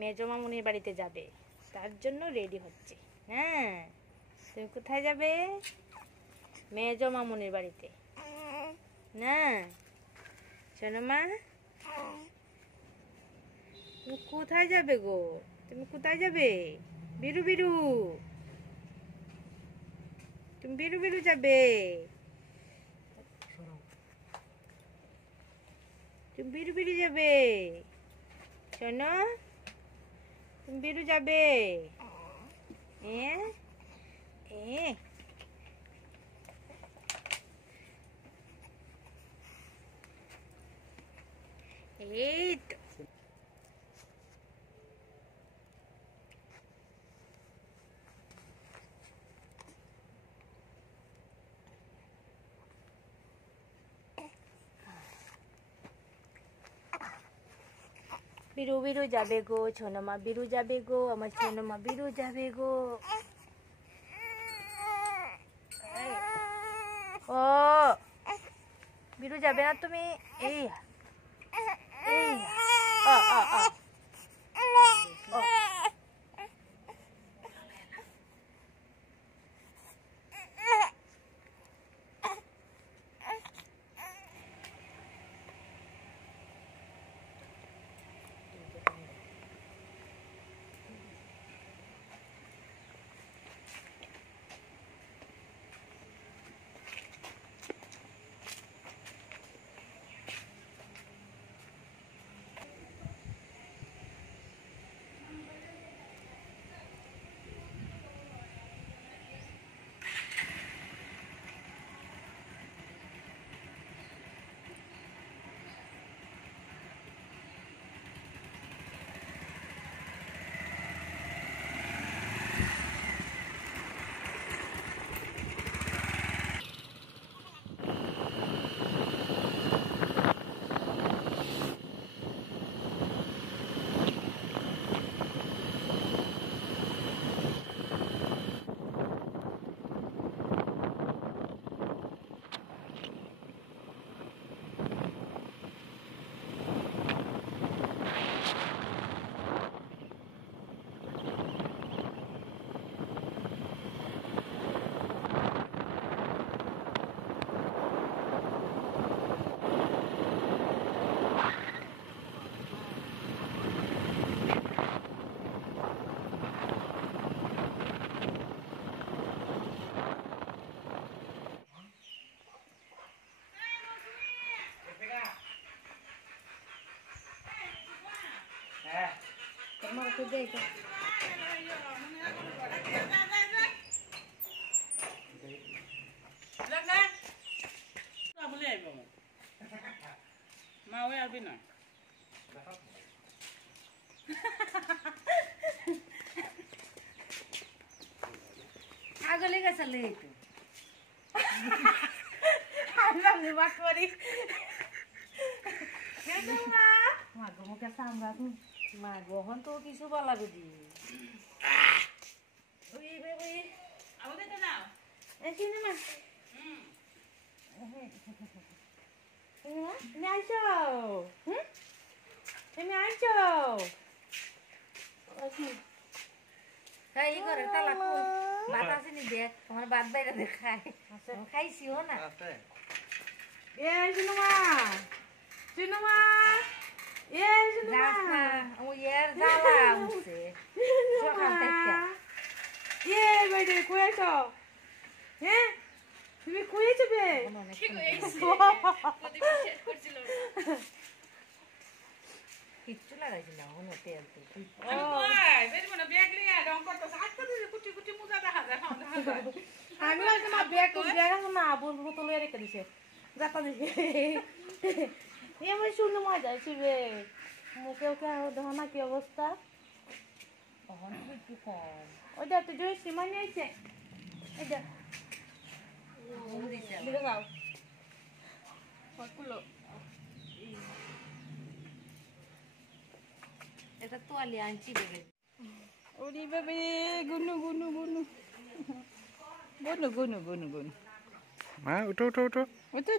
মেজো মামুনির বাড়িতে যাবে, তার জন্য রেডি হচ্ছে। হ্যাঁ, তুমি কোথায় যাবে? মেজো মামুনির বাড়িতে না? শোনো মা, তুমি কোথায় যাবে গো? তুমি কোথায় যাবে? বিরু বিরু, তুমি বিরু বিরু যাবে? তুমি বিরু বিরু যাবে? শোনো, তুমি বিরু যাবে? এই তো বিরু বিরু যাবে গো, ছোনমা বিরু যাবে গো, আমার ছোনমা বিরু যাবে গো। ও বিরু যাবে না তুমি? এই এই আ আ আ আগলে গেছে লেট আমরা নিবাক করি মা গো মুখে সামরা মা গহন তো কিছু বলা বুঝি ওই বেবি আমাদের তো নাও এই চিনি মা তুমি আইছো তুমি আইছো হ্যাঁ ই করে তালা ভাত আছে নি দে তোমার ভাত বাইরে দে খাই খাইছিও না এ চিনুমা চিনুমা এ চিনুমা ও ইয়ার জ্বালা উঠছে সকাল থেকে এ বাইরে কই আছো হ্যাঁ তুমি কই আছো বে ঠিক হইছে প্রদীপ শেয়ার করছিল কিচ্ছু লাগাইছি না ওনো তেল তো আমি কই বের মনে ব্যাগ লিয়া রং করতে আজকে দিছে কুটি কুটি মুজা দেখা যায় আমি বলছি মা ব্যাগ না বোতল রেখে দিছে যাতা দিছে এমন শুনে মজা আসবে মুখে ওকে দেখো না কি অবস্থা তখন একটু কম ওইটা তো জয় সীমা নিয়েছে এটা দিকে যাও কতগুলো এটা তোয়ালি আনছি বেবে ওরে বেবে গুনু গুনু গুনু গুনু গুনু গুনু গুনু মা উঠো উঠো উঠো উঠো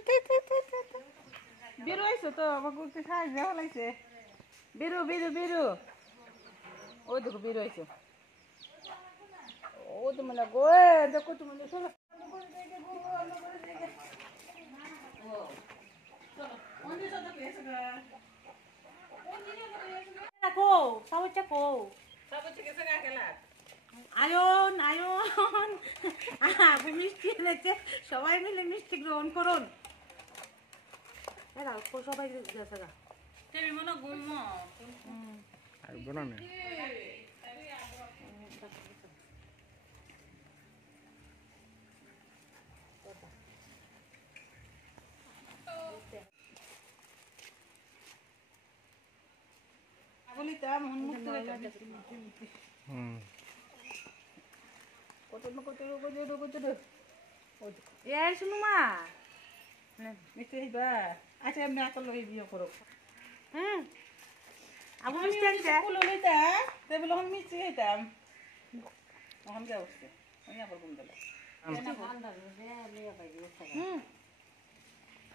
বেরো আইছো তো আমাকে একটু সাহায্য লাগছে বেরো বেরো বেরো ওই দেখো বের হয়েছে ও তো মানে গো দেখো তুমি চলো আয়ন আয়ন আপু মিষ্টি এনেছে সবাই মিলে মিষ্টি গ্রহণ করুন সবাই গেছে গা তুমি মনে ঘুম আর বলো না বলিতাম মুক্ত ইয়ার শুনো মা মিষ্টি হইবা আচ্ছা আমি আকল হই বিয়ে করো আবু মিষ্টি আনছে কুলো লইতা তেবল হন মিষ্টি হইতাম হন যা উঠছে আমি আবার ঘুম দিলাম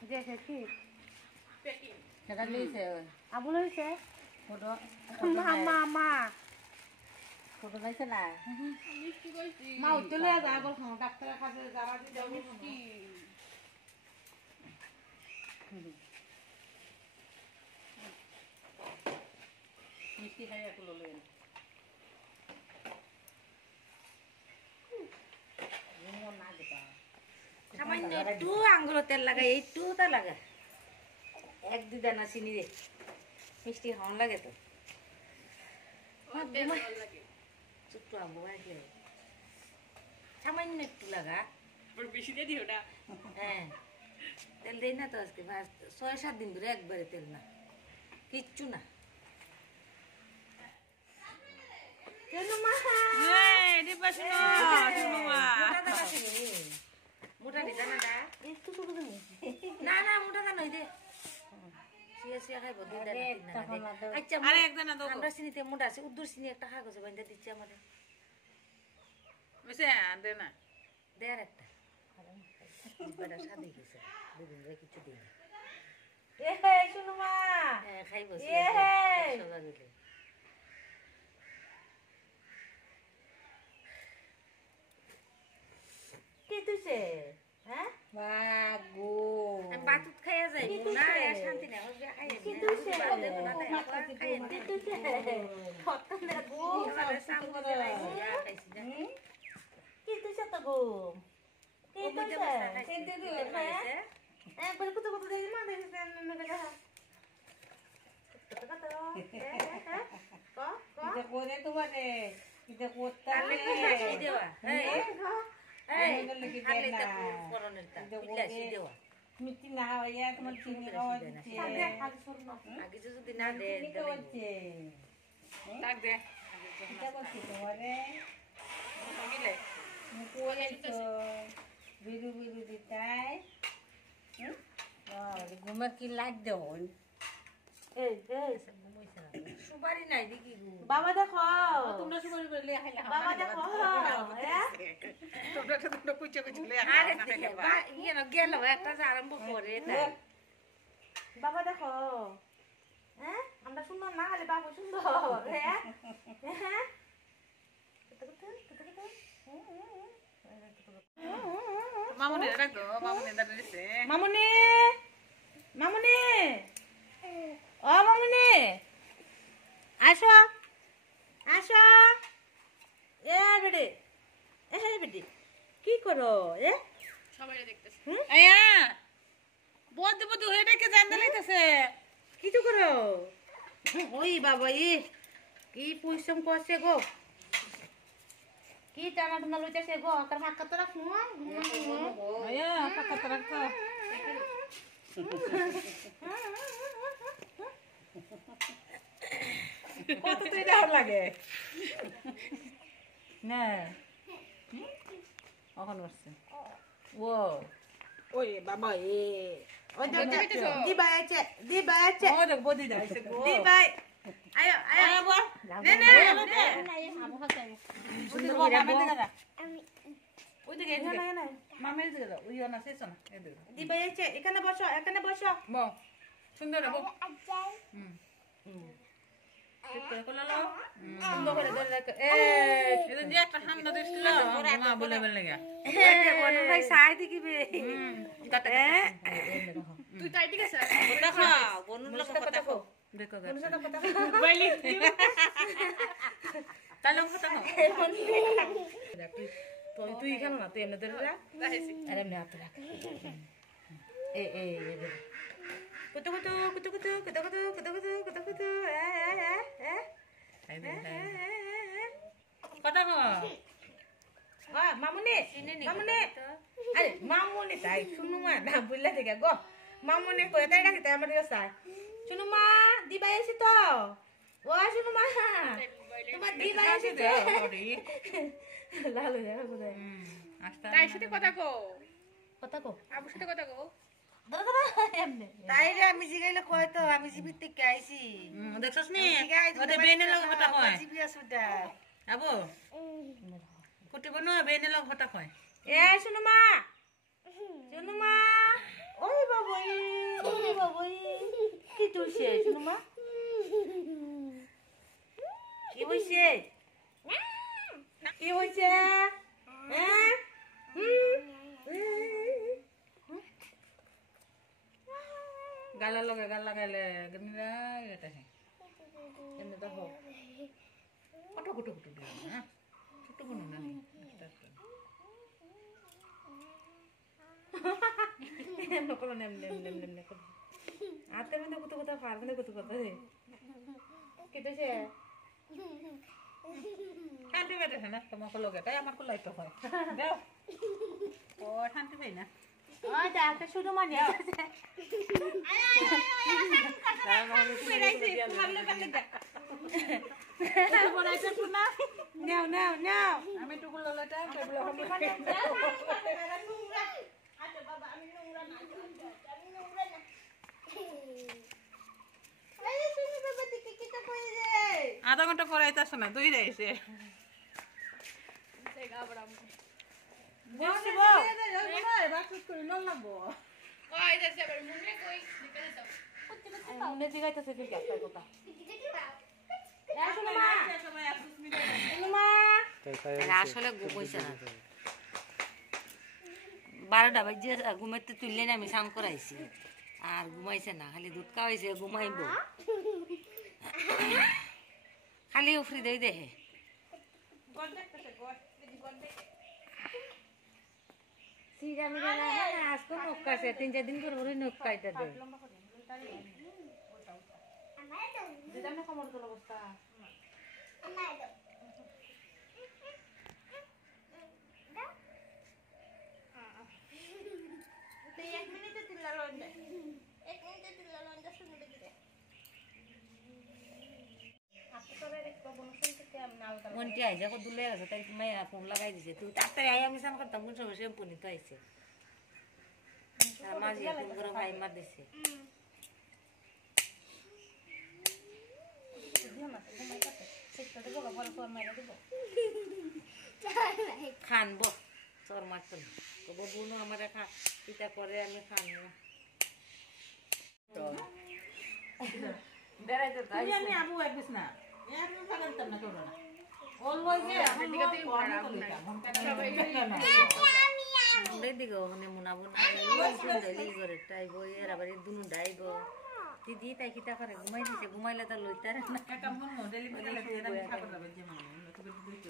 দেখে কি সেটা লইছে আবু লইছে ফটো মা মা ফটো লাইছে না মা উঠলে যা বল ডাক্তারের কাছে যাওয়া দিতে মিষ্টি মিষ্টি খাই একটু লইলেন সামান্য একটু আঙ্গুল তেল লাগাই একটু তা লাগা এক দুই দানা চিনি দে মিষ্টি হন লাগে তো ছোট্ট আম্বু বাড়ি সামান্য একটু লাগা বেশি দিয়ে দিও না হ্যাঁ তেল দেই না তো আজকে 6-7 দিন ধরে একবারে তেল না কিচ্ছু না মোটা দিতা না না না মোটা দানা দে সিয়া খাইব আচ্ছা আমরা চিনিতে মোটা আছে উদ্দুর চিনি একটা কাগজে বান্ধা দিচ্ছে আমাদের দে না দে আর একটা বেটা সাদে গেছে দুদিন ধরে কিছু দিন হ্যাঁ খাইব সোজা দিলে কি তুইছে হ্যাঁ বাগো আমি বাতুত খাইয়া যাই না শান্তি না হবে খাইয়া কি তুইছে কি তুইছে কত না গো আমারে সামনে দেলাই খাইছি না কি তুইছে তো গো কি তুইছে সেন্তে দিও খাইছে বলে কত কত দেই মা দেই না না কত কত এটা করে তোমারে এটা করতে আমি কি খাই দেওয়া এই খালি তা করনের তা বিলাসি দেওয়া মিষ্টি না হইয়া তোমার চিনি খাওয়া দিচ্ছে আগে যদি না দে হচ্ছে লাগ দে এটা করছি তোমারে গিলে মুকুয়েছো বিরু বিরু দিতাই ঘুমে কি লাগ দেন এই সুপারি নাই দেখি বাবা দেখো তোমরা সুপারি বলে খাইলা বাবা দেখো তোমরা তো কুচে কুচে লে আরে ইয়ে না গেল একটা আরম্ভ করে বাবা দেখো হ্যাঁ আমরা সুন্দর না হলে বাবা সুন্দর হ্যাঁ হ্যাঁ মামুনি রাখো মামুনি দাঁড়িয়েছে মামুনি মামুনি ও মামুনি আসো আসো এ বেটি কি করো এ সবাই দেখতেছে আয়া বদ বদ হয়ে ডেকে জানতে লাইতেছে কি তো করো ওই বাবা কি পরিশ্রম করছে গো কি টানা টানা লইতেছে গো তার ফাঁকা তো রাখো আয়া ফাঁকা তো রাখো কত তুই ডাউট লাগে না এখন আসছে ও ওই বাবা ওই দিবা আছে ও দেখ বদি দাইছে গো দিবা আয় বাবা নে আমু খাই সুন্দর করে বাবা আমি ওই দিকে না মামের দিকে দাও ওই না শেষ না দিবা আছে এখানে বসো বউ সুন্দর বউ ঠিক করে করলো সুন্দর করে ধরে রাখ এই যে একটা ঠান্ডা দিছিল মা বলে বলে লাগা বনু ভাই সাই দিকিবে তুই তাই ঠিক আছে কথা খা বনুর লগে কথা কও দেখো বনুর সাথে কথা বাইলি তাহলে কথা কও তুই কেন না তুই এমনি ধরে রাখ আর এমনি হাত রাখ কুতু কুতু কুতু কুতু কুতু কুতু কুতু কুতু কুতু কুতু কথা কও মামুনি মামুনি আরে মামুনি তাই শুনু মা না বুঝলা থেকে গো মামুনি কই তাই ডাকি তাই আমার দিকে চাই শুনু মা দিবাই আছি তো ও শুনু মা তোমার দিবাই আছি তো লালু যা কোথায় তাই সাথে কথা কও আবুর সাথে কথা কও তাই রে আমি জিগাইলে কয় তো আমি জিবির থেকে আইছি দেখছস নি ওতে বেনে লগ কথা কয় জিবি আসুটা আবো কুটি বনো বেনে লগ কথা কয় এ শুনু মা ওই বাবুই কি তুলছে শুনু মা কি হইছে কি হইছে হ্যাঁ গালা লগে গাল লাগাইলে গমিরা এটা হে এনে দেখো কত কত কত হ্যাঁ ছোট বনো না এমন করো নেম করো আতে মধ্যে কত কথা পার মধ্যে কত কথা হে কেটেছে শান্তি পেতেছে না তোমাকে লগে তাই আমার কো লাইতে হয় দাও ও শান্তি পাই না ওই ডাক্তার শুধু মানে নাও আমি টুকু ললাটা টেবিল হবে আধা ঘন্টা পরে আইতাছ না দুই রাইছে মনে জিগাইতেছে কি একটা কথা আসলে ঘুমাইছে না 12টা বাজে ঘুমাইতে তুললে না আমি স্নান করাইছি আর ঘুমাইছে না খালি দুধ খাওয়াইছে ঘুমাইব খালি উফরি দেই দেহে আজকে নখ কাটছে 3-4 দিন করে নখ কাটতে দে মনটি আইসা কত দূরে আছে তাই মায়া ফোন লাগাই দিছে তুই তাড়াতাড়ি আই আমি সান করতাম কোন সময় শ্যাম্পু নিতে আইছে আর মাঝি ফোন করে ভাই মার দিছে খানবো চর মারতো না কব বুনো আমার খা পিতা করে আমি খানবো তো বেড়াইতে তাই আমি আবু একদিস না আমি ফাগান্তাম না করো না অলওয়েজ দিকে ওখানে মুনাবো না করে টাইব এর আবার দুনু ডাইব দিদি তাই কিতা করে ঘুমাই দিছে ঘুমাইলে তো লইতার না কাম কোন ডেলিভারি লাগে আমি খাবার যাবে যে মানে তো বেশি দুইটা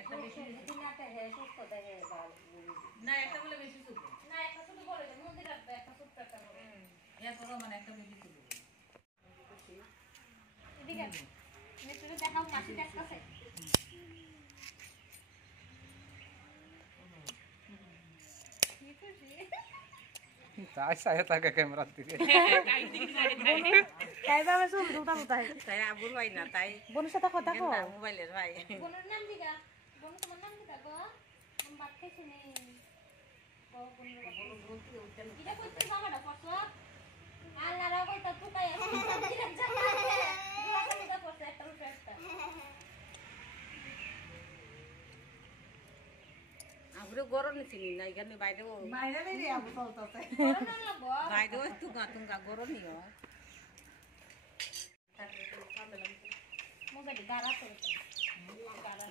একটা না একটা বলে বেশি সুখ না একটা শুধু বলে দে মন্দির রাখবে একটা সুখ একটা হবে ইয়া করো মানে একটা বেশি সুখ এদিকে নেটে দেখাও মাসি দেখতেছে তাই সায়া থাকে ক্যামেরা দিকে তাই বাবা সব দুটা কোথায় তাই আবুর ভাই না তাই বোনের সাথে কথা কও মোবাইলের ভাই বোনের নাম দিগা বোন তোমার নাম কি থাকো আমি বাদ খাইছি নি এটা কইতে জামাটা পড়ছ আল্লাহ রাগল তো টুকাই আছে এটা পড়ছ একটা রূপে একটা আবু আবুরে গরম নিছিনি না এখানে বাইরে বাইরে বেরে আবু চলতেছে করোনা লাগবো বাইরে তুঙ্গা তুঙ্গা গরম নিও মোবাইল গারা করে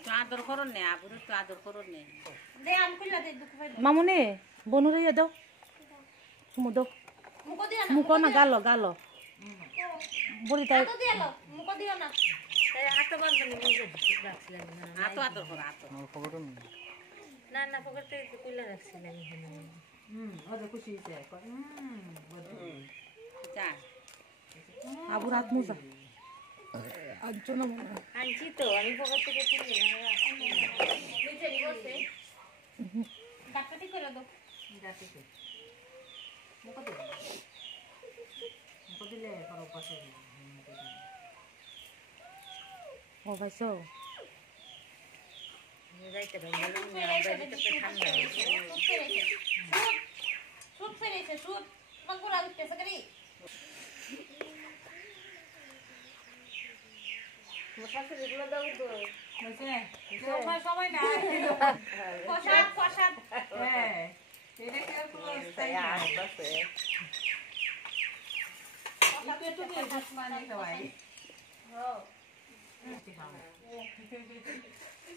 তো আদর করো নে আবুরে তো আদর করো নে দে আম কইলা দে দুঃখ পাইলো মামুনি বনুরে ইয়ে দাও চুমু দাও মুকো দিও না মুখো না গালো গালো বলি তাই তো দিও মুকো দিও না তাই হাতে বান্ধনি মুখে রাখছিলাম আতো আদর করো আতো খবর না না পকেটে কইলা রাখছিলাম ওদের খুশি হইছে যা আবু রাত মুজা আজও না মনে আনছি তো আমি পকেট থেকে তুলে নিচে বসে ডাক্তারটি করে দাও যাতে মুখে দিলে করো পাশে ও ভাইসো যাইতে পারি ঠান্ডা সুট ফেরেছে সুট মঙ্গলা উঠতেছে করি শাশুড়িগুলো দাও তো সবাই না প্রসাদ প্রসাদ হ্যাঁ এটা কি আর কোনো স্থায়ী আসছে একটু দিয়ে হাত মানে সবাই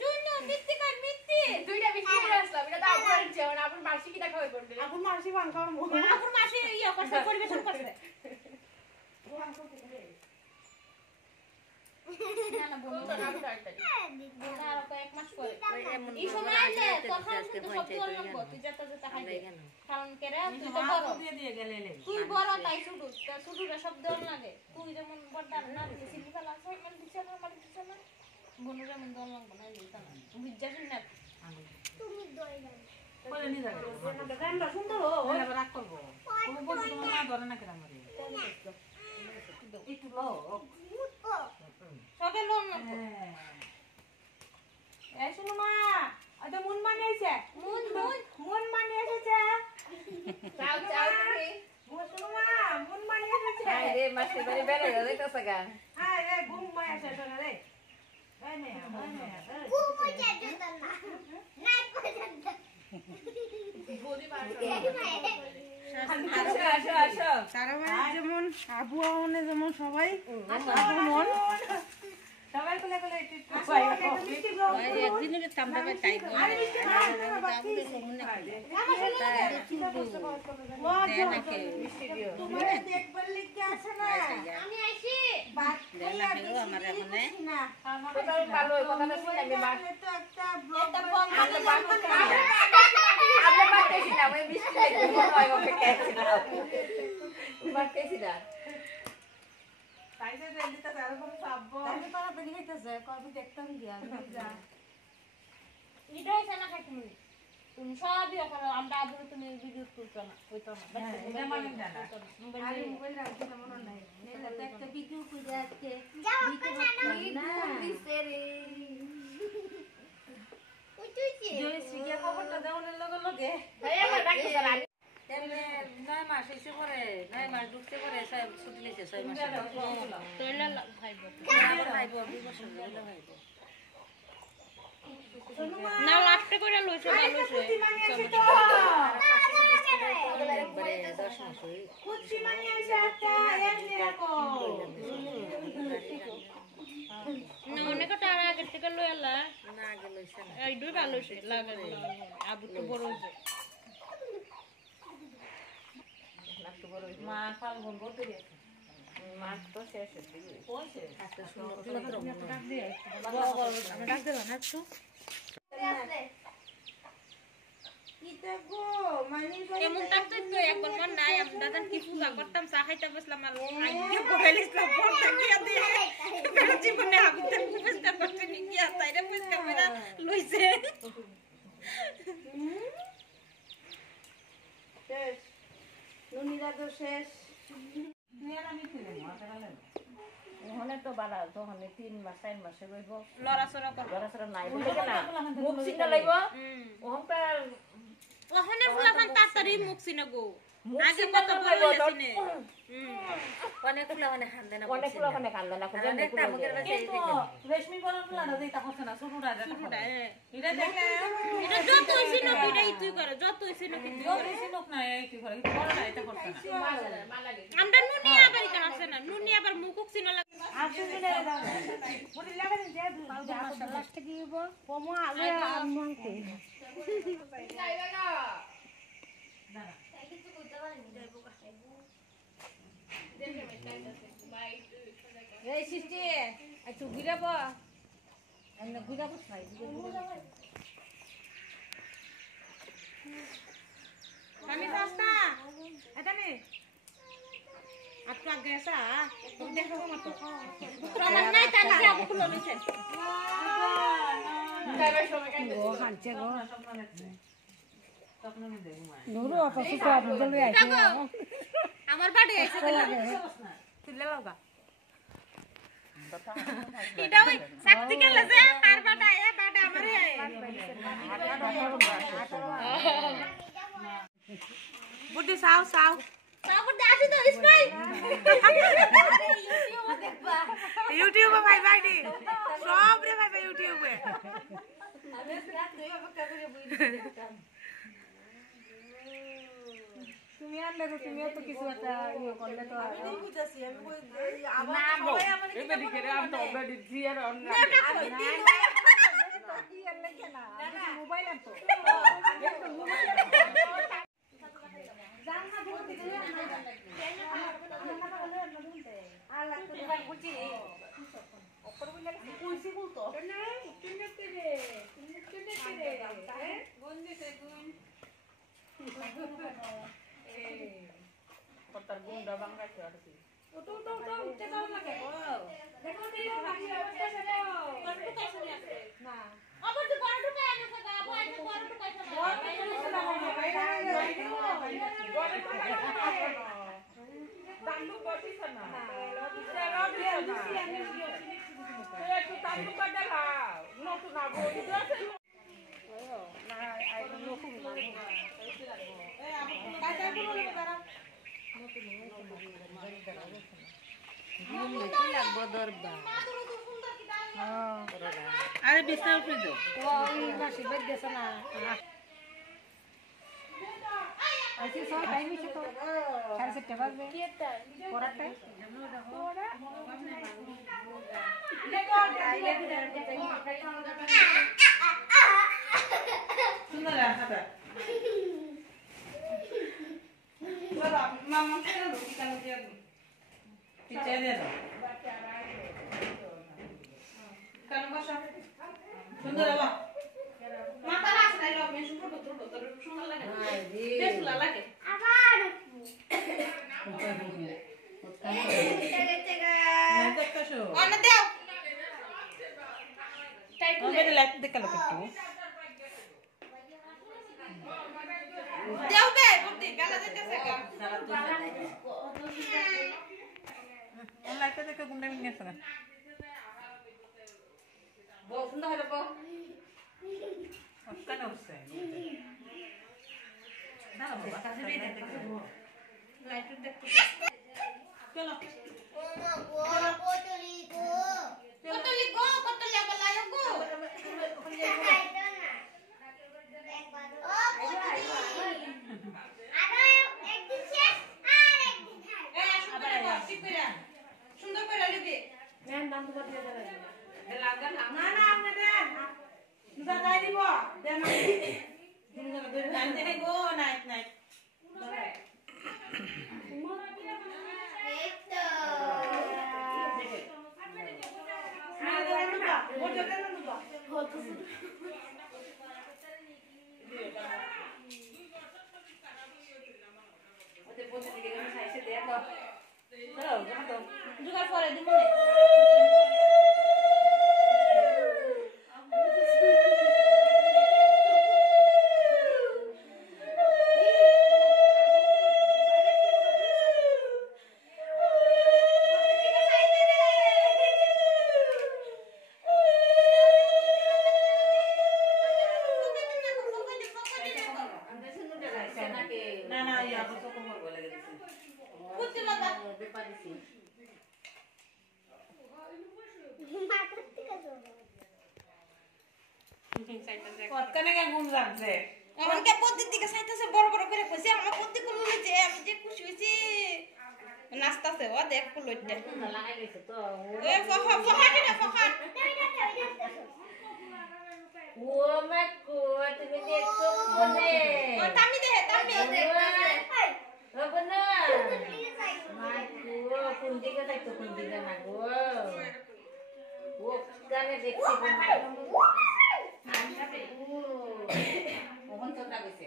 জুনু মিত্তি কর মিত্তি দুইটা বেশি করে আসলাম এটা দাও করে যাও না আপন মাসি কি দেখা হই করবে আপন মাসি ভাঙ করব আপন মাসি ইয়া করতে পরিবেশন করতে না না বলো তো নাম তাড়াতাড়ি আর কয়েক মাস পরে এই সময় আইলে তখন কিন্তু সব তোর লাগবো তুই যত যত খাইবে কারণ কেরে তুই তো বড় দিয়ে গেলে তুই বড় তাই শুধু তা শুধুটা সব দেওয়ার লাগে তুই যেমন বড়টা না দিতে সিলি ফেলা আছে মানে দিছে না মানে দিছে না বনু যেমন দেওয়ার লাগবে না দিতা না তুমি যাবেন না বলে নি যাবে গানটা সুন্দর ও ওলা রাখ করব তুমি বলছো তোমার মা ধরে না কেন আমারে একটু লো সবে লোন না এই শুনো মা আদা মন মানে এসে মুন মানে এসেছে চাও চাও তুমি শুনো মা মন মানে এসেছে আই রে মাসি বাড়ি বেড়ে যাইতাছে গা আয় রে ঘুম মা এসেছে না রে এই মে সারা বাড়ি যেমন আবু আমনে যেমন সবাই আবু মন সবাই কোলে কোলে একটু একদিনের তামটা টাইম তোমারে দেখবার লাগি আছে না আমি আইছি আমার এখানে তোর ভালো কথাটা শুনে আমি মা তো একটা ব্লগ একটা ফোন আমরা বাড়তেছি না আমি মিষ্টি খাইতে মন হয় ওকে খাইছি না বাড়তেছি না তাইতে দিতে এরকম সাববো আমি তাড়াতাড়ি হইতেছে কবে দেখতাম গিয়া যা এটা হইছে না খাইতে তুমি তুমি সবই করো আমরা আদর তুমি ভিডিও করছো না হইতো না এটা মানে জানা আরে মোবাইল রাখতে মনে নাই নেলা তো একটা ভিডিও কইরা আজকে দিতে পারতাম না দিছে রে জয়শ্রী গিয়া খবরটা দেওয়ার লগে লগে ভাই আমার ডাকি স্যার এমনে 9 মাস হইছে পরে 9 মাস ঢুকতে পরে সব ছুটি নিছে 6 মাস তোইলা খাইবো খাইবো 2 বছর হইলো খাইবো না লাস্টে করে লইছে ভালো হইছে একবারে 10 মাস হই কুচি মানে আইছে একটা এমনি রাখো না অনেক টাকা আগে থেকে লইলা না আগে লইছে না এই দুই ভালো হইছে লাগা আবু তো বড় হইছে মা খাল বল বলতে গেছে মাছ তো শেষ হচ্ছে আচ্ছা শুনো ডাক দিয়ে আমরা ডাক দেব না একটু কিতা গো মানে কেমন থাকতো তো একবার মন নাই আমি দাদান কি পূজা করতাম চা খাইতে বসলাম আর আইয়ে বইলাম পড়তে গিয়া দিয়ে তার জীবনে আমি তো বুঝতে পারছি নি কি আছে রে বুঝতে পারা লইছে শেষ নুনিরা তো শেষ ওখানে তো বাড়া তখন 3 মাস 4 মাসে রইব লড়াছড়া করব লড়াছড়া নাই বলে না মুখ চিন্তা লাগব ওখানটা ওখানে ফুলাখান তাড়াতাড়ি মুখ সিনা গো আগে কত বড় হইছিনে অনেক ফুলা মানে খান্দে না অনেক ফুলা ওখানে কান্দে না খুঁজে অনেক তামুকের বাসে এই থেকে রেশমি বলার ফুলাটা দিতা করছে না ছোটটা ছোটটা এটা দেখলে এটা যত হইছে না বিড়াই তুই করে যত হইছে না কিন্তু বেশি লোক না কি করে বড় না এটা করছে না আমরা নুনি আবার এটা আছে না নুনি আবার মুখুক সিনা লাগে আপনি দিলে দাও পুরি লাগা দিন যে লাস্ট কি হবো কমো আগে আমনতে এই সৃষ্টি একটু ঘুরাবো এমনি ঘুরাবো খাই আমি সস্তা এটা নে আটটা গেছা তুমি দেখো মত প্রমাণ নাই তা কি আপু খুলে লইছেন ও হানছে গো নুরু অত সুতো আপনি লই আইছে আমার বাড়ি এসে দিলাম তুলে লাগা এটা ওই শক্তি কে লজে আর বাটা এ বাটা আমারে বুদ্ধি সাও সাও তারপর আসি তো স্প্রাই ইউটিউবে ভাই ভাই নি সব রে ভাই ভাই ইউটিউবে আমি স্নাপ দেই বাবা করে বুঝি তুমি আনলে তো তুমিও তো কিছু একটা ইয়ে করলে তো আমি বুঝাছি আমি কই আবার সবাই আমার কি এদিকে রে আমি তো অলরেডি জিয়ার অন আমি দিন কি আনলে কেন মোবাইল আনতো জানা ধরতে গেলে আর লাগতো দোকান খুলছি অপর বলে কইছি বলতো না তুমি রে বন্ধু সে গুণ তার গুন্ডা বাংলা খেয়াড়ছি তো উঠতে যাও না কেন দেখো দিও বাকি অবস্থা সেটা না আবার তো বড় ঢুকায় আনে সগা বড় বড় ঢুকাইছে তান্দু করছিস না একটু তান্দু কাটা লাও নতুন আবো না আই নতুন কাটা গুলো দাঁড়া দেখি লাগবো দরবার আরে বিস্তার করে দাও তো এই মাসে বেদ গেছে না আইছি সব টাইম আছে তো 7:30 বাজবে কি একটা পড়াটা সুন্দর হাতা বাবা মামা কেন রুটি কেন দিয়ে পিছে দে দাও কেন বসা সুন্দর বাবা মাথা রাখছ নাই লোক মেশু ফটো ফটো সুন্দর লাগে দেখলা লাগে দেখতেছো অন্য দেও টাইট ওকে লাইট দেখালো একটু দেও বে বুদ্ধি গালা যাইতেছে গা লাইটটা দেখে গুন্ডা মিন গেছে না বহুত সুন্দর হলো বউ কেন হচ্ছে না বাবা কাছে বেদে দেখো লাইট দেখতে চলো কতলি গো কতলি আবার লায়ো গো সুন্দর করে লিবি না না আপনি দেন দুটা যাই দিব দেন আমি দেন গো নাইট নাইট জোগাড় করে দিব না না ইয়া তো কম কতখানে গুণ লাগছে আমাকে পদ্দির দিকে চাইতেছে বড় বড় করে কইছে আমার পদ্দি কোন লইছে আমি যে খুশি হইছি নাচতাছে ও দেখ কুলইতে লাগাই দিছে তো এ ফখা ফখা দিনা ফখা ও মা কো তুমি দেখছো বনে ও তামি দে তামি ও বনে মা কো কোন দিকে যাইতো কোন দিকে না গো ও কানে দেখছি কোন মোহন চন্দ্রা গেছে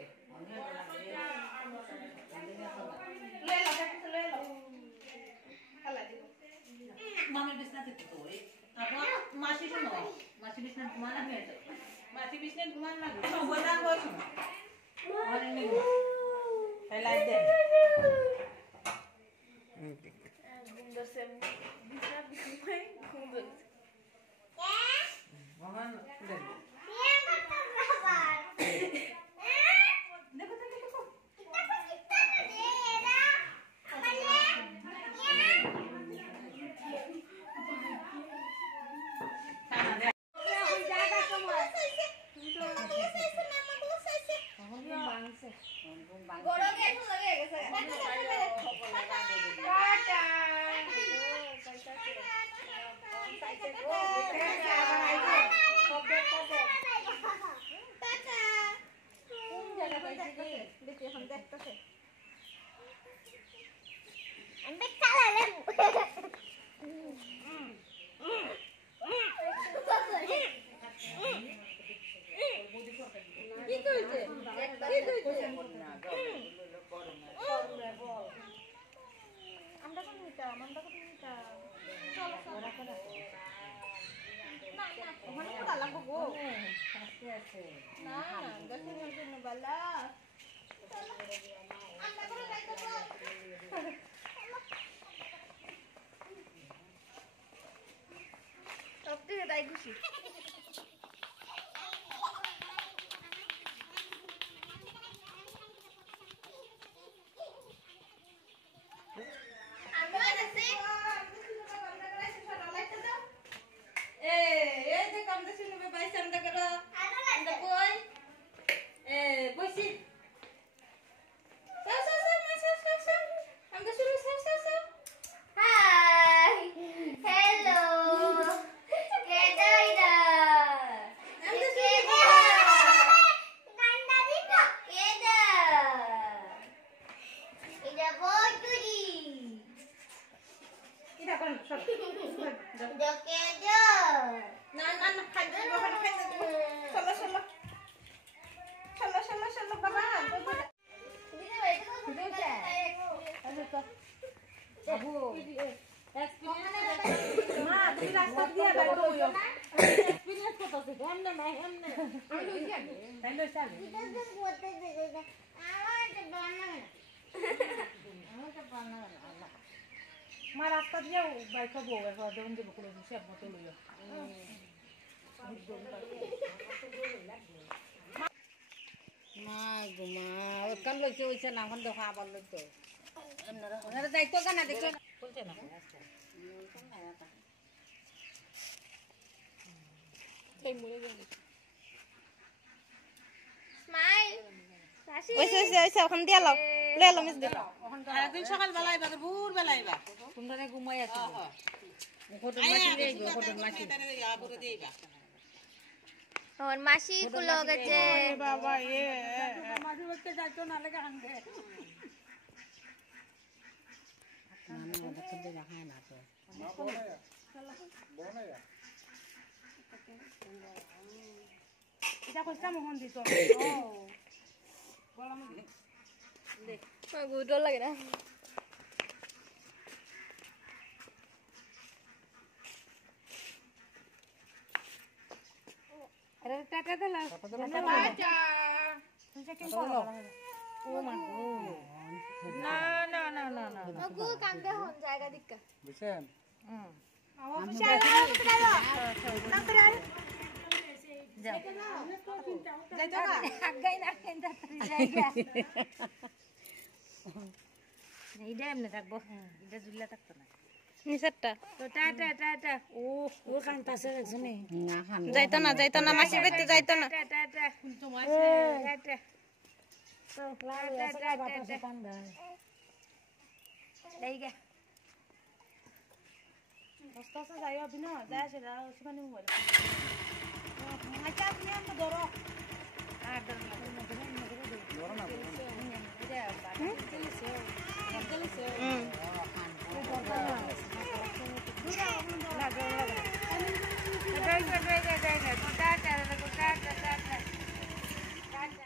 লই লো দেখ লই লো খালা দিব মামি বিছনাতে তো ওই আপা মাসি শুনো মাসি বিছনাতে ঘুমানা হয়ে যায় মাসি বিছনাতে ঘুমানা লাগে বড়া হইছো আরে নে তাই লাইট দে সুন্দর সে বিছনা বিছনাই সুন্দর মোহন দে Ma rasta dia vai ka boga ka de unde bokolo ni sep moto lo yo. মা গুমা ওখান লইছে ওইছে না এখন দেখা আবার লইতো ওনারা যাইতো কেন দেখছো বলছে না স্মাইল ওইছে ওইছে ওখান দিয়া লও লই লও মিস দিলা আরেকদিন সকাল বেলা আইবা ভোর বেলা আইবা তোমরা ঘুমাই আছো और मासी को लोग जे বাবা এ মাঝে মাঝে যাইতো না লাগে আনবে না ওটা তো দেখা না তো এটা কইছা মোহন দিত ও গলাম দেখ गुड लगे ना अरे टाटा दिला বাচ্চা তুই কি করো ও মা গো না না না না না नगु कांदे होन जाएगा दिक्कत বুঝছেন আমি যাই তো না আগাই না কেনটা জায়গা এইটা এমনি থাকবো এটা ঝুলা থাকতো না নিচেরটা তো টাটা টাটা ও ও কান্তাছে একজনে যাইতো না মাসির বাড়িতে যাইতো না টাটা টাটা তোমার টাটা তো টাটা টাটা পান্ডা লাইগা হস্তা যাইও বিনা যায় সেটা ওখানে মোবাইল মাইকা তুমি আমরা ধরো আর